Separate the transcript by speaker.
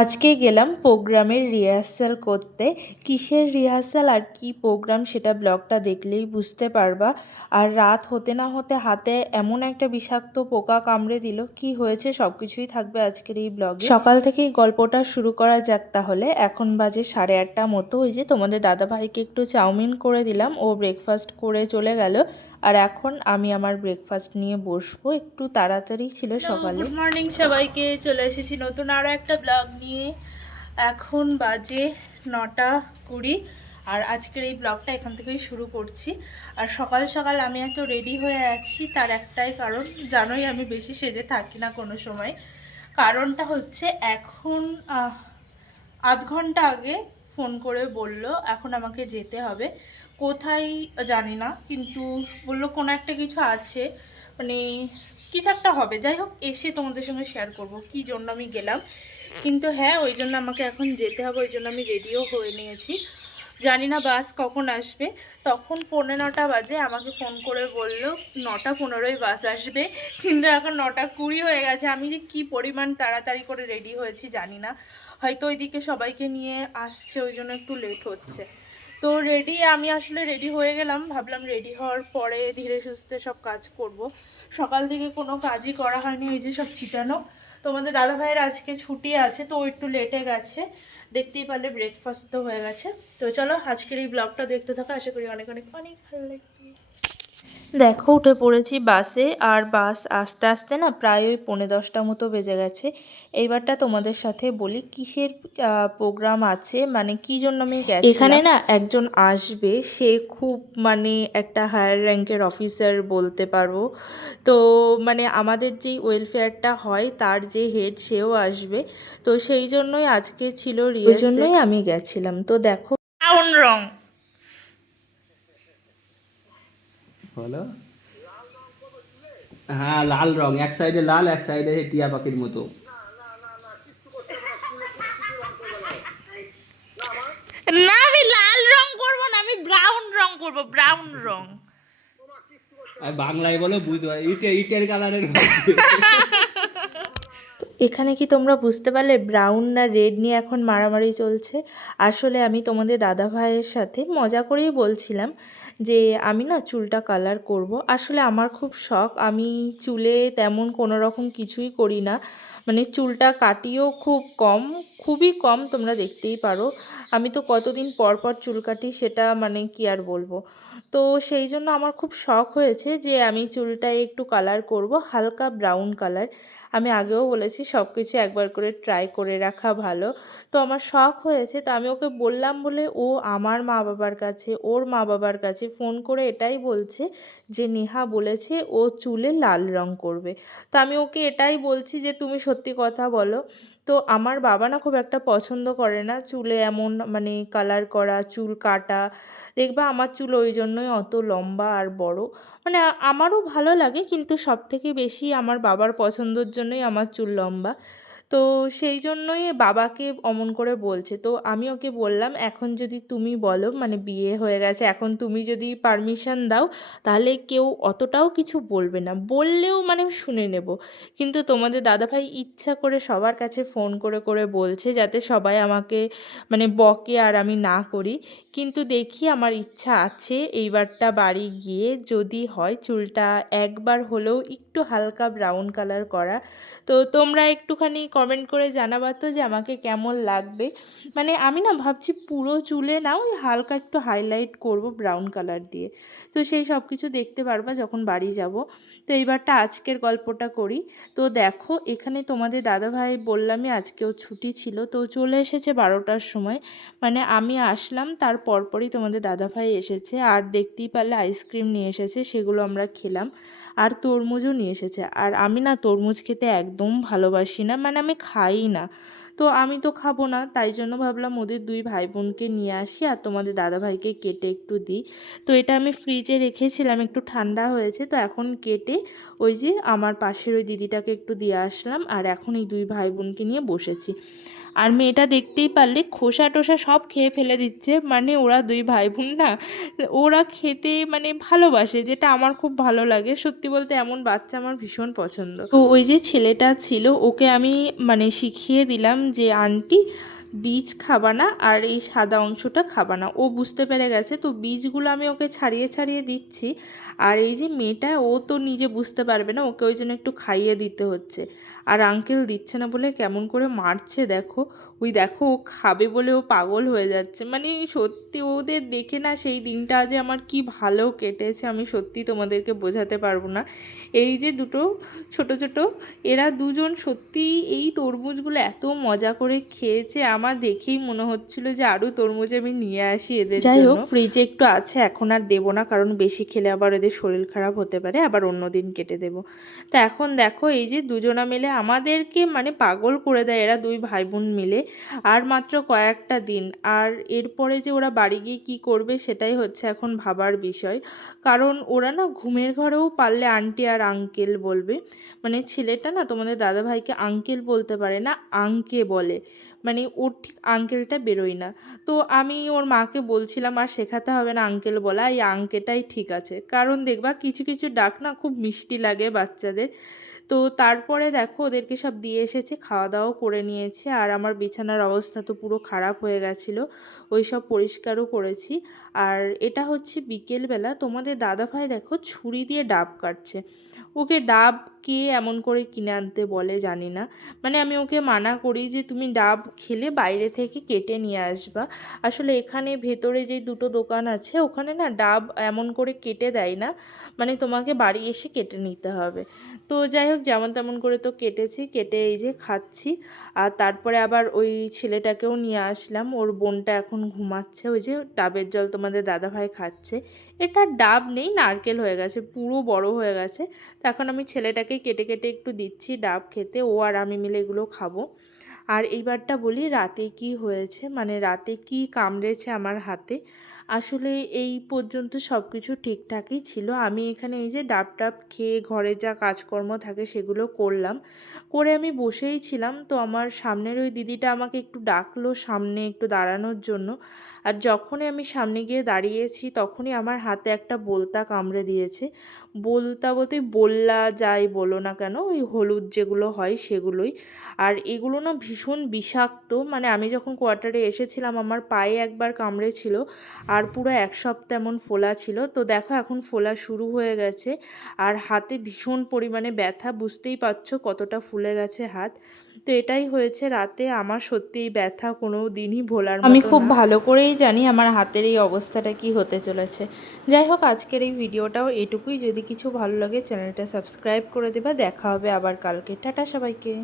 Speaker 1: আজকে গেলাম প্রোগ্রামের রিহার্সাল করতে। কিসের রিহার্সাল আর কি প্রোগ্রাম সেটা ব্লগটা দেখলেই বুঝতে পারবা। আর রাত হতে না হতে হাতে এমন একটা বিষাক্ত পোকা কামড়ে দিল, কি হয়েছে সব কিছুই থাকবে আজকের এই ব্লগে। সকাল থেকেই গল্পটা শুরু করা যাক তাহলে। এখন বাজে সাড়ে আটটা মতো, ওই যে তোমাদের দাদা ভাইকে একটু চাউমিন করে দিলাম, ও ব্রেকফাস্ট করে চলে গেল। আর এখন আমি আমার ব্রেকফাস্ট নিয়ে বসবো, একটু তাড়াতাড়ি ছিল সকালে। গুড মর্নিং সবাইকে, চলে এসেছি নতুন আরও একটা ব্লগ নিয়ে। এখন বাজে নটা কুড়ি আর আজকের এই ব্লগটা এখান থেকেই শুরু করছি। আর সকাল সকাল আমি এত রেডি হয়ে আছি, তার একটাই কারণ, জানোই আমি বেশি সেজে থাকি না কোনো সময়। কারণটা হচ্ছে এখন আধ ঘণ্টা আগে ফোন করে বলল, এখন আমাকে যেতে হবে। কোথায় জানি না, কিন্তু বলল কোনো একটা কিছু আছে মানে কিছু একটা হবে। যাই হোক, এসে তোমাদের সঙ্গে শেয়ার করব, কি জন্য আমি গেলাম। কিন্তু হ্যাঁ ওই জন্য আমাকে এখন যেতে হবে, ওই জন্য আমি রেডিও হয়ে নিয়েছি। জানি না বাস কখন আসবে। তখন পৌনে নটা বাজে আমাকে ফোন করে বলল, নটা পনেরোই বাস আসবে। কিন্তু এখন নটা কুড়ি হয়ে গেছে। আমি যে কী পরিমাণ তাড়াতাড়ি করে রেডি হয়েছি জানি না। হয়তো ওইদিকে সবাইকে নিয়ে আসছে, ওই জন্য একটু লেট হচ্ছে। তো রেডি আমি আসলে রেডি হয়ে গেলাম। ভাবলাম রেডি হওয়ার পরে ধীরে সুস্থে সব কাজ করব। সকাল থেকে কোনো কাজই করা হয়নি, এই যে সব ছিটানো। তোমাদের দাদা ভাইয়ের আজকে ছুটি আছে, তো একটু লেটে গেছে। দেখতেই পারলে ব্রেকফাস্ট তো হয়ে গেছে। তো চলো, আজকের এই ব্লগটা দেখতে থাকো। আশা করি অনেক অনেক অনেক ভালো লাগবে। দেখো উঠে পড়েছি বাসে আর বাস আস্তে আস্তে না প্রায় ওই পৌনে দশটা মতো বেজে গেছে। এইবারটা তোমাদের সাথে বলি কিসের প্রোগ্রাম আছে? মানে কি জন্য আমি গেছি এখানে না একজন আসবে সে খুব মানে একটা হায়ার র্যাঙ্কের অফিসার বলতে পারব। তো মানে আমাদের যেই ওয়েলফেয়ারটা হয় তার যে হেড সেও আসবে। তো সেই জন্যই আজকে ছিল ওই জন্যই আমি গেছিলাম। তো দেখো। রং
Speaker 2: বলো হ্যাঁ লাল রং। এক সাইডে লাল এক সাইডে টিয়া পাখির মতো।
Speaker 1: না আমি লাল রং করব না আমি ব্রাউন রং করব ব্রাউন রং।
Speaker 2: আর বাংলায় বলো বুঝতে পারি ইটে ইটের কালারের
Speaker 1: এখানে কি তোমরা বুঝতে পারলে ব্রাউন না রেড নিয়ে এখন মারামারি চলছে? আসলে আমি তোমাদের দাদা ভাইয়ের সাথে মজা করেই বলছিলাম যে আমি না চুলটা কালার করব। আসলে আমার খুব শখ। আমি চুলে তেমন কোনো রকম কিছুই করি না। মানে চুলটা কাটিও খুব কম, খুবই কম তোমরা দেখতেই পারো। আমি তো কতদিন পর পর চুল কাটি সেটা মানে কি আর বলব? তো সেই জন্য আমার খুব শখ হয়েছে যে আমি চুলটায় একটু কালার করব, হালকা ব্রাউন কালার আমি আগেও বলেছি সব কিছু একবার করে ট্রাই করে রাখা ভালো। তো আমার শখ হয়েছে, তো আমি ওকে বললাম বলে ও আমার মা বাবার কাছে, ওর মা বাবার কাছে ফোন করে এটাই বলছে যে, নেহা বলেছে ও চুলে লাল রং করবে। তো আমি ওকে এটাই বলছি যে, তুমি সত্যি কথা বলো। তো আমার বাবা না খুব একটা পছন্দ করে না চুলে এমন মানে কালার করা, চুল কাটা। দেখবা আমার চুল ওই জন্যই অত লম্বা আর বড়। মানে আমারও ভালো লাগে, কিন্তু সবথেকে বেশি আমার বাবার পছন্দর জন্যই আমার চুল লম্বা। তো সেই জন্যই বাবাকে অমন করে বলছে। তো আমি ওকে বললাম, এখন যদি তুমি বলো মানে বিয়ে হয়ে গেছে, এখন তুমি যদি পারমিশন দাও, তাহলে কেউ অতটাও কিছু বলবে না। বললেও মানে শুনে নেব। কিন্তু তোমাদের দাদাভাই ইচ্ছা করে সবার কাছে ফোন করে করে বলছে যাতে সবাই আমাকে মানে বকে আর আমি না করি। কিন্তু দেখি আমার ইচ্ছা আছে এইবারটা বাড়ি গিয়ে যদি হয় চুলটা একবার হলেও একটু হালকা ব্রাউন কালার করা। তো তোমরা একটুখানি কমেন্ট করে জানাবা তো যে আমাকে কেমন লাগবে। মানে আমি না ভাবছি পুরো চুলে না ওই হালকা একটু হাইলাইট করব ব্রাউন কালার দিয়ে। তো সেই সব কিছু দেখতে পারবা যখন বাড়ি যাব। তো এইবারটা আজকের গল্পটা করি। তো দেখো, এখানে তোমাদের দাদাভাই বললামই আজকেও ছুটি ছিল। তো চলে এসেছে বারোটার সময়। মানে আমি আসলাম, তার পরপরই তোমাদের দাদাভাই এসেছে। আর দেখতেই পারলে আইসক্রিম নিয়ে এসেছে, সেগুলো আমরা খেলাম। আর তরমুজও নিয়ে এসেছে। আর আমি না তরমুজ খেতে একদম ভালোবাসি না মানে আমি খাই না। তো আমি তো খাব না। তাই জন্য ভাবলাম ওদের দুই ভাই বোনকে নিয়ে আসি আর তোমাদের দাদাভাইকে কেটে একটু দিই। তো এটা আমি ফ্রিজে রেখেছিলাম, একটু ঠান্ডা হয়েছে। তো এখন কেটে ওই যে আমার পাশের ওই দিদিটাকে একটু দিয়ে আসলাম আর এখন এই দুই ভাই বোনকে নিয়ে বসেছি। আর মেয়েটা দেখতেই পারলে খোসা টোসা সব খেয়ে ফেলে দিচ্ছে। মানে ওরা দুই ভাই বোন না, ওরা খেতে মানে ভালোবাসে, যেটা আমার খুব ভালো লাগে। সত্যি বলতে এমন বাচ্চা আমার ভীষণ পছন্দ। তো ওই যে ছেলেটা ছিল, ওকে আমি মানে শিখিয়ে দিলাম যে আন্টি বীজ খাবা না আর এই সাদা অংশটা খাবা না। ও বুঝতে পেরে গেছে, তো বীজগুলো আমি ওকে ছাড়িয়ে ছাড়িয়ে দিচ্ছি। আর এই যে মেয়েটা, ও তো নিজে বুঝতে পারবে না, ওকে ওই জন্য একটু খাইয়ে দিতে হচ্ছে। আর আঙ্কেল দিচ্ছে না বলে কেমন করে মারছে দেখো। ওই দেখো খাবে বলে ও পাগল হয়ে যাচ্ছে। মানে সত্যি ওদের দেখে না সেই দিনটা আজ আমার কি ভালো কেটেছে আমি সত্যি তোমাদেরকে বোঝাতে পারব না। এই যে দুটো ছোট ছোট এরা দুজন সত্যি এই তরমুজগুলো এত মজা করে খেয়েছে আমার দেখেই মনে হচ্ছিল যে আরও তরমুজ আমি নিয়ে আসি এদের যাই হোক ফ্রিজে একটু আছে এখন আর দেবো না কারণ বেশি খেলে আবার এদের শরীর খারাপ হতে পারে আবার অন্য দিন কেটে দেবো। তা এখন দেখো এই যে দুজনা মিলে আমাদেরকে মানে পাগল করে দেয় এরা দুই ভাই বোন মিলে। আর মাত্র কয়েকটা দিন। আর এরপরে যে ওরা বাড়ি গিয়ে কী করবে সেটাই হচ্ছে এখন ভাবার বিষয়। কারণ ওরা না ঘুমের ঘরেও পারলে আন্টি আর আঙ্কেল বলবে। মানে ছেলেটা না তোমাদের দাদাভাইকে আঙ্কেল বলতে পারে না, আঙ্কে বলে। মানে ওর ঠিক আঙ্কেলটা বেরোয় না। তো আমি ওর মাকে বলছিলাম, আর শেখাতে হবে না আঙ্কেল বলা, এই আঙ্কেটাই ঠিক আছে। কারণ দেখবা কিছু কিছু ডাক না খুব মিষ্টি লাগে বাচ্চাদের। তো তারপরে দেখো ওদেরকে সব দিয়ে এসেছে খাওয়া দাওয়াও করে নিয়েছে। আর আমার বিছানার অবস্থা তো পুরো খারাপ হয়ে গেছিল, ওই সব পরিষ্কারও করেছি। আর এটা হচ্ছে বিকেলবেলা, তোমাদের দাদাভাই দেখো ছুরি দিয়ে ডাব কাটছে। ওকে ডাব কে এমন করে কিনে আনতে বলে জানি না। মানে আমি ওকে মানা করি যে তুমি ডাব খেলে বাইরে থেকে কেটে নিয়ে আসবা। আসলে এখানে ভেতরে যে দুটো দোকান আছে, ওখানে না ডাব এমন করে কেটে দেয় না। মানে তোমাকে বাড়ি এসে কেটে নিতে হবে। তো যাই হোক, যেমন তেমন করে তো কেটেছি, কেটে এই যে খাচ্ছি। আর তারপরে আবার ওই ছেলেটাকেও নিয়ে আসলাম। ওর বোনটা এখন ঘুমাচ্ছে। ওই যে ডাবের জল তোমাদের দাদাভাই খাচ্ছে। এটা ডাব নেই, নারকেল হয়ে গেছে, পুরো বড় হয়ে গেছে। তো এখন আমি ছেলেটাকে কেটে কেটে একটু দিচ্ছি ডাব খেতে। ও আর আমি মিলে এগুলো খাব। আর এইবারটা বলি, রাতে কি হয়েছে? মানে রাতে কি কামড়েছে আমার হাতে? আসলে এই পর্যন্ত সব কিছু ঠিকঠাকই ছিল। আমি এখানে এই যে ডাব টাব খেয়ে ঘরে যা কাজকর্ম থাকে সেগুলো করলাম। করে আমি বসেই ছিলাম। তো আমার সামনের ওই দিদিটা আমাকে একটু ডাকলো সামনে একটু দাঁড়ানোর জন্য। আর যখনই আমি সামনে গিয়ে দাঁড়িয়েছি তখনই আমার হাতে একটা বলতা কামড়ে দিয়েছে। বলতা বলতে বললা যাই বলো না কেন, ওই হলুদ যেগুলো হয় সেগুলোই। আর এগুলো না ভীষণ বিষাক্ত। মানে আমি যখন কোয়ার্টারে এসেছিলাম আমার পায়ে একবার কামড়েছিল। আর পুরো এক সপ্তাহ এমন ফোলা ছিল। তো দেখো এখন ফোলা শুরু হয়ে গেছে। আর হাতে ভীষণ পরিমাণে ব্যথা বুঝতেই পারছ কতটা ফুলে গেছে হাত। তো এটাই হয়েছে রাতে আমার সত্যি এই ব্যথা কোনো দিনই ভোলার আমি খুব ভালো করেই জানি আমার হাতের এই অবস্থাটা কি হতে চলেছে। যাই হোক আজকের এই ভিডিওটাও এটুকুই। যদি কিছু ভালো লাগে চ্যানেলটা সাবস্ক্রাইব করে দেবা। দেখা হবে আবার কালকে। টাটা সবাইকে।